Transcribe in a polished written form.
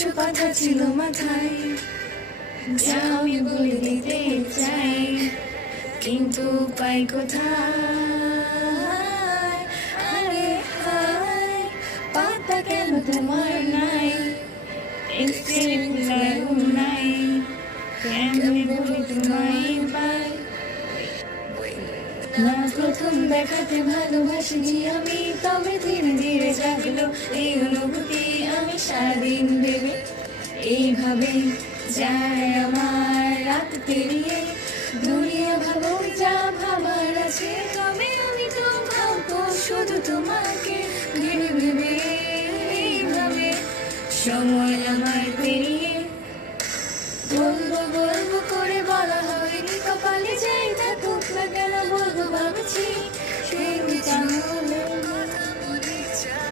কিছু কথা ছিল মাথায়, যা আমি বলে দিতে চাই, কিন্তু পাই কোথায়? আরে হায়, পাতা কেন তোমার নাই, নাই, কেমনে বলি তোমায় পাই? না প্রথম দেখাতে ভালোবাসিনি আমি, তবে ধীরে ধীরে জাগলো এই অনুভূতি। আমি সারাদিন ভেবে এইভাবে যায় আমার রাত পেরিয়ে, দুনিয়া ভাবো যা ভাবার আছে, তবে আমি তো ভাববো শুধু তোমাকে ভেবে ভেবে। এইভাবে সময় আমার পেরিয়ে, বলবো বলবো করে বলা হয়নি, কপালে যাই